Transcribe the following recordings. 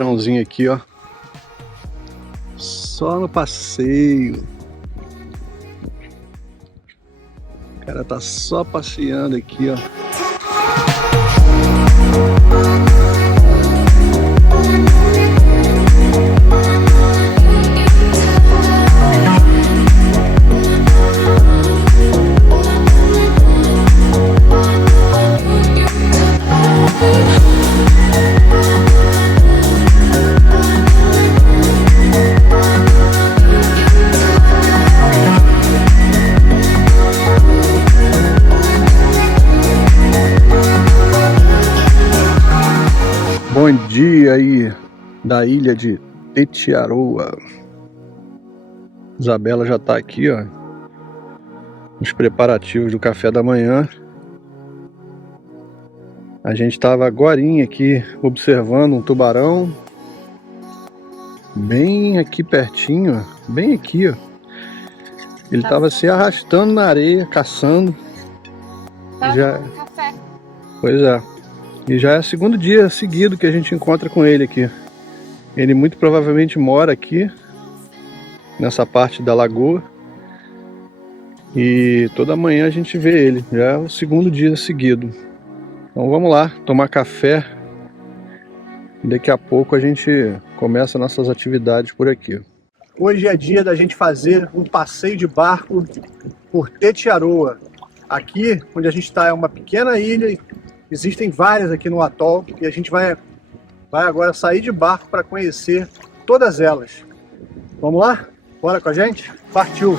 tubarãozinho aqui, ó. Só no passeio. O cara tá só passeando aqui, ó. Bom dia aí da ilha de Tetiaroa. Isabela já tá aqui, ó, nos preparativos do café da manhã. A gente tava agorinha aqui observando um tubarão bem aqui pertinho, ó, bem aqui, ó. Ele tava se arrastando na areia, caçando. Já... café. Pois é. E já é o segundo dia seguido que a gente encontra com ele aqui. Ele muito provavelmente mora aqui, nessa parte da lagoa. E toda manhã a gente vê ele. Já é o segundo dia seguido. Então vamos lá, tomar café. E daqui a pouco a gente começa nossas atividades por aqui. Hoje é dia da gente fazer um passeio de barco por Tetiaroa. Aqui, onde a gente está, é uma pequena ilha. Existem várias aqui no atol e a gente vai agora sair de barco para conhecer todas elas. Vamos lá? Bora com a gente? Partiu!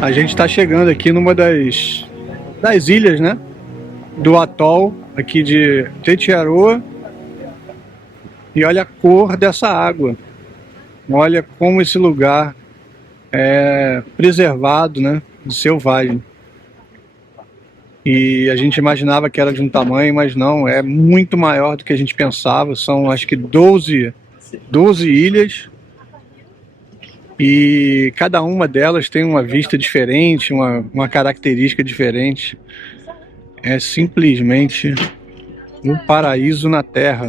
A gente está chegando aqui numa das ilhas, né, do atol aqui de Tetiaroa. E olha a cor dessa água. Olha como esse lugar é preservado, né, selvagem. E a gente imaginava que era de um tamanho, mas não, é muito maior do que a gente pensava. São acho que 12 ilhas. E cada uma delas tem uma vista diferente, uma característica diferente. É simplesmente um paraíso na terra.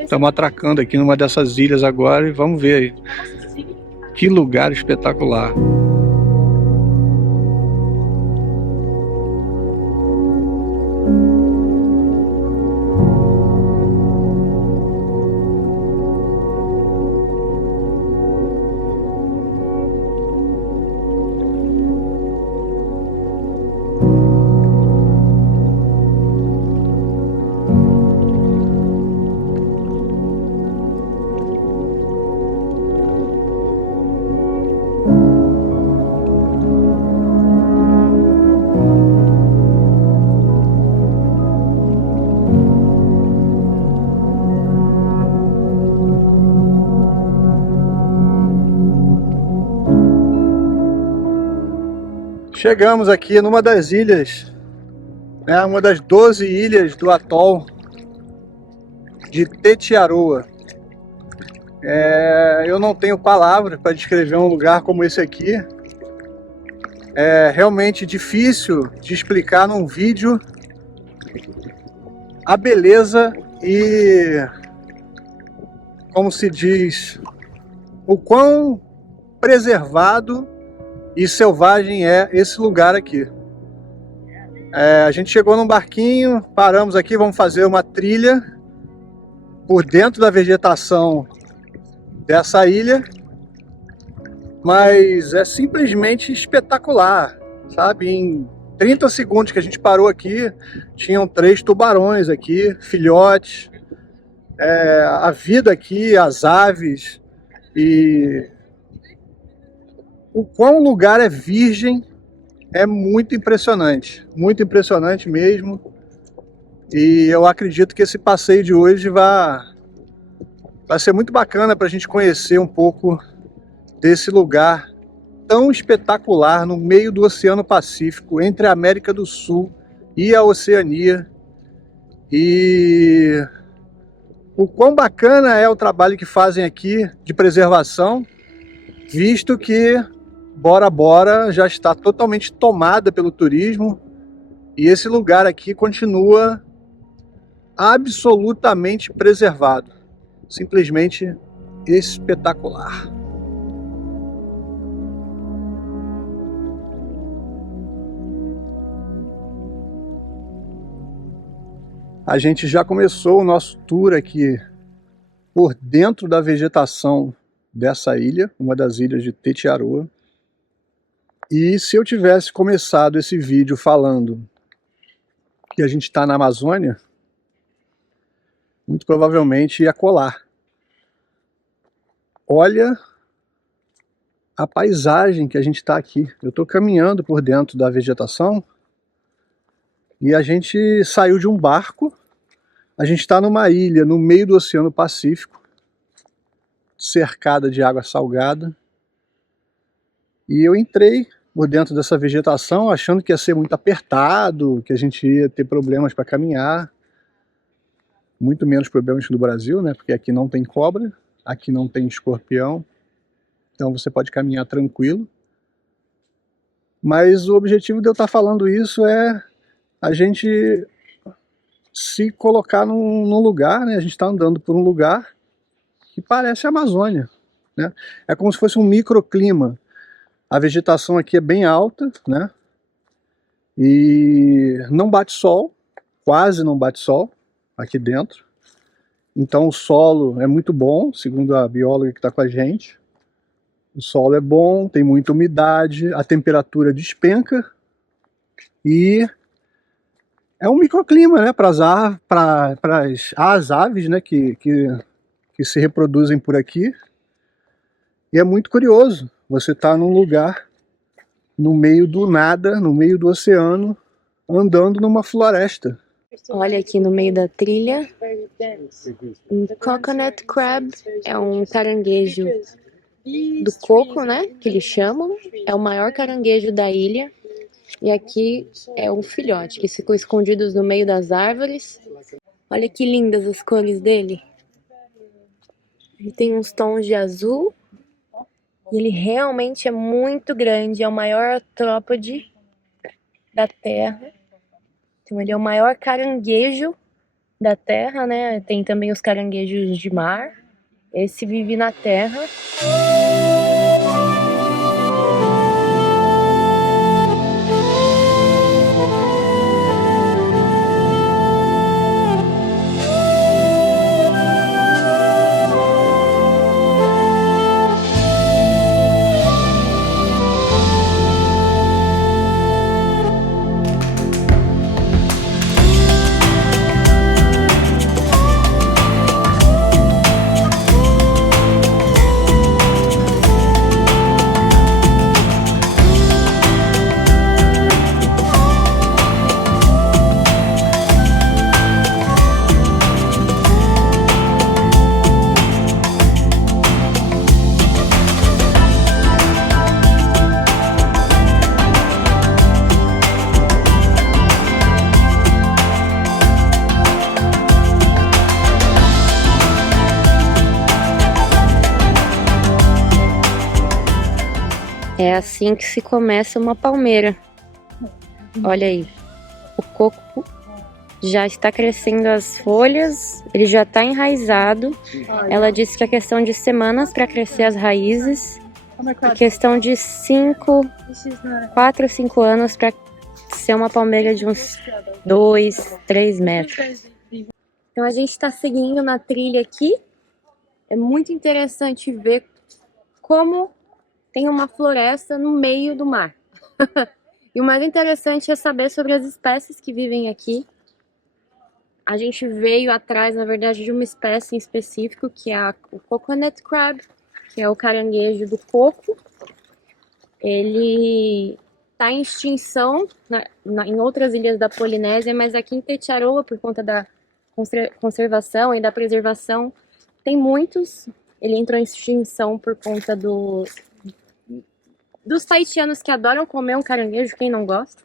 Estamos atracando aqui numa dessas ilhas agora e vamos ver aí. Que lugar espetacular! Chegamos aqui numa das ilhas, né, uma das 12 ilhas do atol de Tetiaroa. Eu não tenho palavras para descrever um lugar como esse aqui. É realmente difícil de explicar num vídeo a beleza e, como se diz, o quão preservado e selvagem é esse lugar aqui. A gente chegou num barquinho, paramos aqui, vamos fazer uma trilha por dentro da vegetação dessa ilha, mas é simplesmente espetacular, sabe? Em 30 segundos que a gente parou aqui, tinham 3 tubarões aqui, filhotes, a vida aqui, as aves, e o quão o lugar é virgem é muito impressionante mesmo. E eu acredito que esse passeio de hoje vai ser muito bacana para a gente conhecer um pouco desse lugar tão espetacular no meio do Oceano Pacífico, entre a América do Sul e a Oceania. E o quão bacana é o trabalho que fazem aqui de preservação, visto que Bora Bora já está totalmente tomada pelo turismo e esse lugar aqui continua absolutamente preservado. Simplesmente espetacular. A gente já começou o nosso tour aqui por dentro da vegetação dessa ilha, uma das ilhas de Tetiaroa. E se eu tivesse começado esse vídeo falando que a gente está na Amazônia, muito provavelmente ia colar. Olha a paisagem que a gente está aqui. Eu estou caminhando por dentro da vegetação e a gente saiu de um barco. A gente está numa ilha no meio do Oceano Pacífico, cercada de água salgada. E eu entrei por dentro dessa vegetação achando que ia ser muito apertado, que a gente ia ter problemas para caminhar. Muito menos problemas que no Brasil, né? Porque aqui não tem cobra, aqui não tem escorpião. Então você pode caminhar tranquilo. Mas o objetivo de eu estar falando isso é a gente se colocar num lugar, né? A gente está andando por um lugar que parece a Amazônia, né? É como se fosse um microclima. A vegetação aqui é bem alta, né? E não bate sol, quase não bate sol aqui dentro. Então o solo é muito bom, segundo a bióloga que está com a gente. O solo é bom, tem muita umidade, a temperatura despenca e é um microclima, né, para as aves, né, que se reproduzem por aqui. E é muito curioso, você tá num lugar no meio do nada, no meio do oceano, andando numa floresta. Olha aqui no meio da trilha, um coconut crab, é um caranguejo do coco, né, que eles chamam, é o maior caranguejo da ilha, e aqui é um filhote, que ficou escondidos no meio das árvores. Olha que lindas as cores dele. Ele tem uns tons de azul, e ele realmente é muito grande, é o maior artrópode da Terra. Então ele é o maior caranguejo da terra, né? Tem também os caranguejos de mar. Esse vive na terra. É assim que se começa uma palmeira. Olha aí, o coco Já está crescendo as folhas, ele já está enraizado. Ela disse que é questão de semanas para crescer as raízes. É questão de 4 ou 5 anos para ser uma palmeira de uns 2, 3 metros. Então a gente está seguindo na trilha aqui. É muito interessante ver como tem uma floresta no meio do mar. E o mais interessante é saber sobre as espécies que vivem aqui. A gente veio atrás, na verdade, de uma espécie em específico, que é o Coconut Crab, que é o caranguejo do coco. Ele está em extinção em outras ilhas da Polinésia, mas aqui em Tetiaroa, por conta da conservação e da preservação, tem muitos. Ele entrou em extinção por conta dos tahitianos que adoram comer um caranguejo, quem não gosta.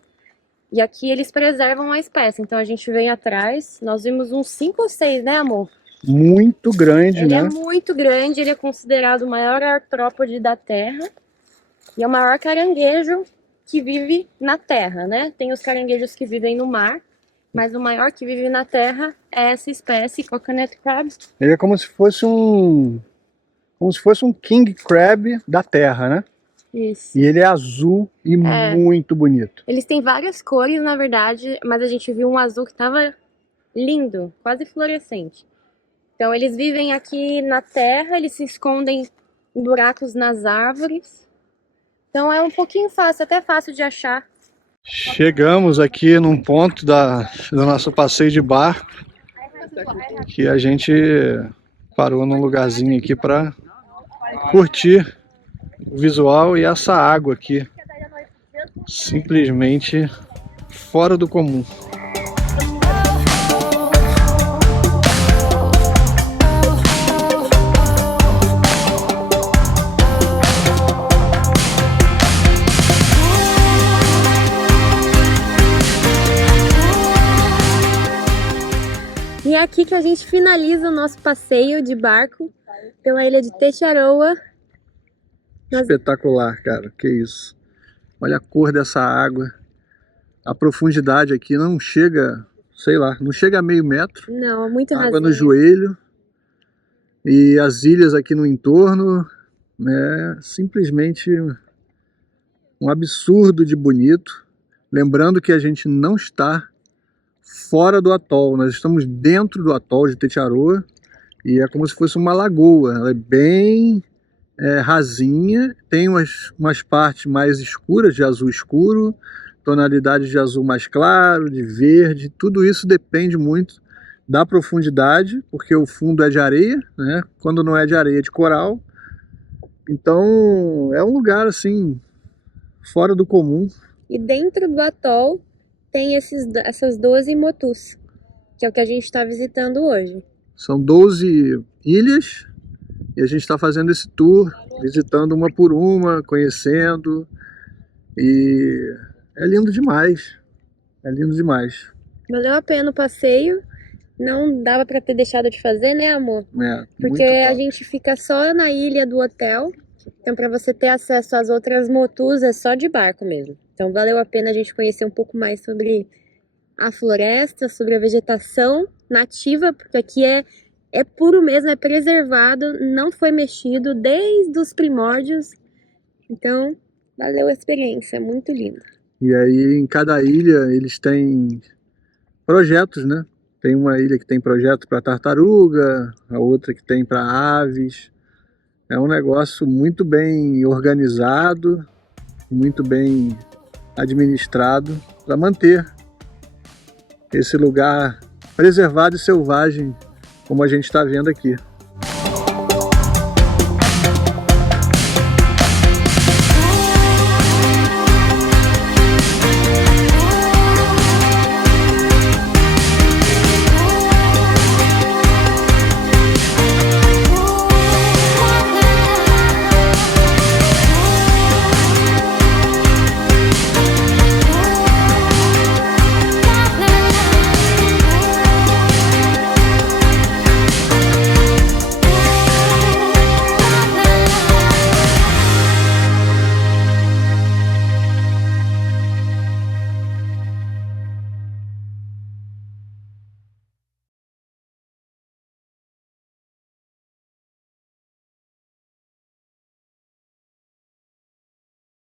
E aqui eles preservam a espécie, então a gente vem atrás, nós vimos uns 5 ou 6, né, amor? Muito grande, ele né? Ele é muito grande, ele é considerado o maior artrópode da Terra e é o maior caranguejo que vive na Terra, né? Tem os caranguejos que vivem no mar, mas o maior que vive na Terra é essa espécie, Coconut Crab. Ele é como se fosse um king crab da Terra, né? Isso. E ele é azul e muito bonito. Eles têm várias cores, na verdade, mas a gente viu um azul que estava lindo, quase fluorescente. Então eles vivem aqui na terra, eles se escondem em buracos nas árvores. Então é um pouquinho fácil, até fácil de achar. Chegamos aqui num ponto do nosso passeio de barco, que a gente parou num lugarzinho aqui para curtir o visual e essa água aqui, simplesmente fora do comum. E é aqui que a gente finaliza o nosso passeio de barco pela ilha de Tetiaroa. Espetacular, cara, que isso. Olha a cor dessa água. A profundidade aqui não chega, sei lá, não chega a meio metro. Não, muito rasinha. Água no joelho. E as ilhas aqui no entorno, né, simplesmente um absurdo de bonito. Lembrando que a gente não está fora do atol, nós estamos dentro do atol de Tetiaroa e é como se fosse uma lagoa. Ela é bem rasinha, tem umas partes mais escuras, de azul escuro, tonalidades de azul mais claro, de verde. Tudo isso depende muito da profundidade, porque o fundo é de areia, né? Quando não é de areia, é de coral. Então é um lugar assim fora do comum. E dentro do atol tem essas 12 motus, que é o que a gente está visitando hoje. São 12 ilhas e a gente está fazendo esse tour, visitando uma por uma, conhecendo, e é lindo demais, é lindo demais. Valeu a pena o passeio, não dava para ter deixado de fazer, né, amor? Porque a gente fica só na ilha do hotel, então para você ter acesso às outras motus é só de barco mesmo. Então valeu a pena a gente conhecer um pouco mais sobre a floresta, sobre a vegetação nativa, porque aqui é puro mesmo, é preservado, não foi mexido desde os primórdios. Então, valeu a experiência, é muito lindo. E aí em cada ilha eles têm projetos, né? Tem uma ilha que tem projeto para tartaruga, a outra que tem para aves. É um negócio muito bem organizado, muito bem administrado para manter esse lugar preservado e selvagem, como a gente está vendo aqui.